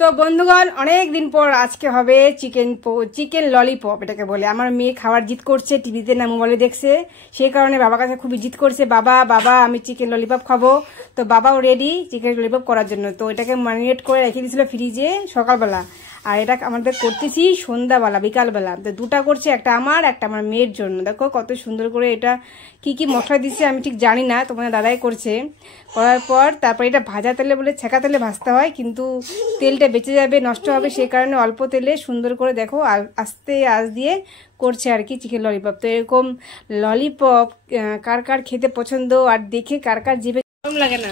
তো বন্ধুগণ, অনেক দিন পর আজকে হবে চিকেন ললিপপ। এটাকে বলে আমার মেয়ে খাওয়ার জিদ করছে, টিভিতে না মোবাইলে দেখছে, সেই কারণে বাবার কাছে খুবই জিদ করছে, বাবা বাবা আমি চিকেন ললিপপ খাবো। তো বাবাও রেডি চিকেন ললিপপ করার জন্য। তো এটাকে ম্যারিনেট করে রেখে দিয়েছিল ফ্রিজে সকালবেলা, আর এটা আমাদের করতেছি সন্ধ্যাবেলা বিকালবেলা। তো দুটা করছে, একটা আমার মেয়ের জন্য। দেখো কত সুন্দর করে এটা কি কি মশলা দিচ্ছে আমি ঠিক জানি না, তোমাদের দাদাই করছে। করার পর তারপর এটা ভাজা তেলে বলে ছেঁকা তেলে ভাজতে হয়, কিন্তু তেলটা বেঁচে যাবে, নষ্ট হবে, সেই কারণে অল্প তেলে সুন্দর করে দেখো আস্তে আঁচ দিয়ে করছে আর কি চিকেন ললিপপ। তো এরকম ললিপপ কার কার খেতে পছন্দ, আর দেখে কার কার জিভে গরম লাগে না,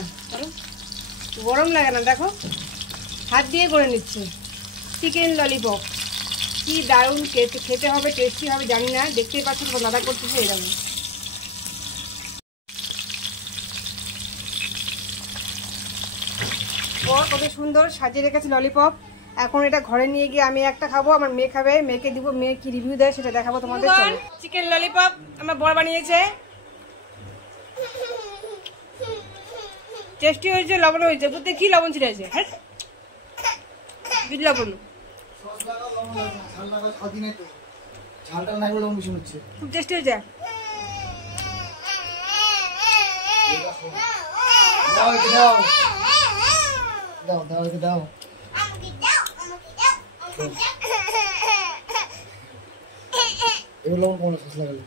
গরম লাগে না। দেখো হাত দিয়ে করে নিচ্ছে চিকেন ললিপপ, কি দারুণ খেতে হবে, টেস্টি হবে জানি না, দেখতেই পাচ্ছি দাদা করতেছে এরকম। কত সুন্দর সাজিয়ে রেখেছে ললিপপ। এখন এটা ঘরে নিয়ে গিয়ে আমি একটা খাবো, আমার মেয়ে খাবে, মেয়েকে দিব, মেয়ে কি রিভিউ দেয় সেটা দেখাবো তোমাদের। চিকেন ললিপপ আমার বড় বানিয়েছে, টেস্টি হয়েছে, লবণ হয়েছে, বুঝতে কি লবণ ছিল আছে, হ্যাঁ লবণ খুব টেস্টি হয়েছে। দাও দাও দাও এগুলো কোন লাগালে